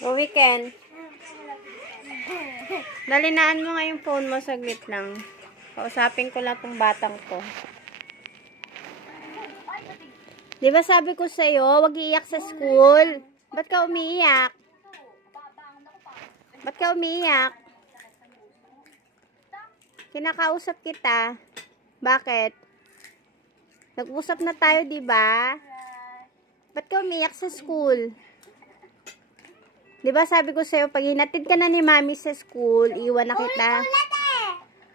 Go weekend. Dalinaan mo nga yung phone mo, saglit lang. Kausapin ko lang tong batang to. Di ba sabi ko sa'yo, wag iiyak sa school? Ba't ka umiiyak? Ba't ka umiiyak? Kinakausap kita. Bakit? Nag-usap na tayo, di ba? Ba't ka umiiyak sa school? Di ba sabi ko sa'yo, pag hinatid ka na ni mami sa school, iwan na kita. Ulit eh!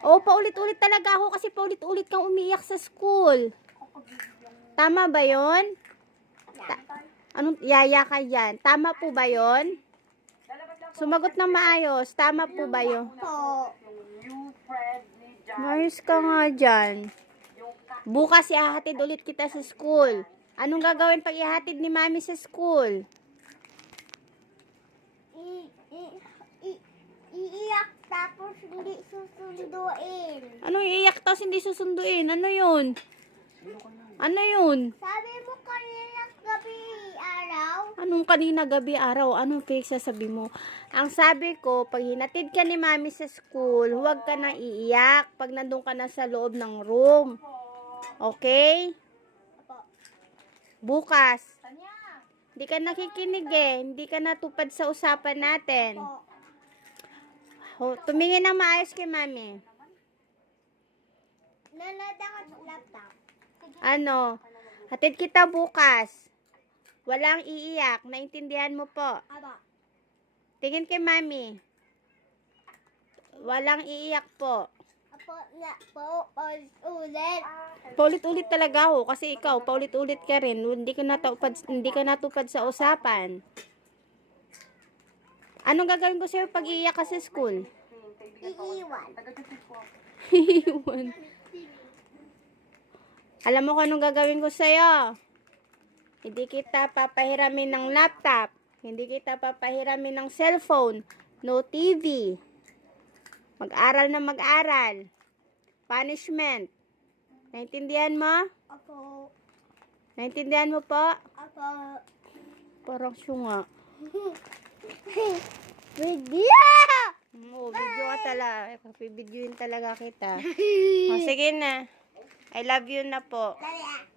Oo, paulit-ulit talaga ako kasi paulit-ulit kang umiiyak sa school. Tama ba yon? Ta- anong yaya ka yan? Tama po ba yon? Sumagot na maayos. Tama po ba yun? Po. Mayos ka nga dyan. Bukas ihahatid ulit kita sa school. Anong gagawin pag ihatid ni mami sa school? I, i, i, iiyak tapos hindi susunduin. Anong iiyak tapos hindi susunduin? Ano yun? Ano yun? Sabi mo kanina gabi araw, Anong kanina gabi araw? Anong fake sasabi mo? Ang sabi ko, pag hinatid ka ni mami sa school, huwag ka nang iiyak pag nandun ka na sa loob ng room. Okay? Bukas. Hindi ka nakikinig eh. Hindi ka natupad sa usapan natin. po. Ho, tumingin na maayos kay mami. Nanood ako sa laptop. Ano? Hatid kita bukas. Walang iiyak. Naintindihan mo po. Aba. Tingin kay mami. Walang iiyak po. Apo na po ulit. Paulit-ulit talaga ako kasi ikaw paulit-ulit ka rin. Hindi ka natupad hindi ka natupad sa usapan. Anong gagawin ko sa'yo pag iiyak ka sa school? Iiwan. Iwan. Alam mo kung anong gagawin ko sa'yo? Hindi kita papahiramin ng laptop. Hindi kita papahiramin ng cellphone. No TV. Mag-aral na mag-aral. Punishment. Naintindihan mo? Apo. Naintindihan mo po? Apo. Parang syunga. Video! Oo, video ka talaga. Pipidyoin talaga kita. O, sige na. I love you na po. Dali ah.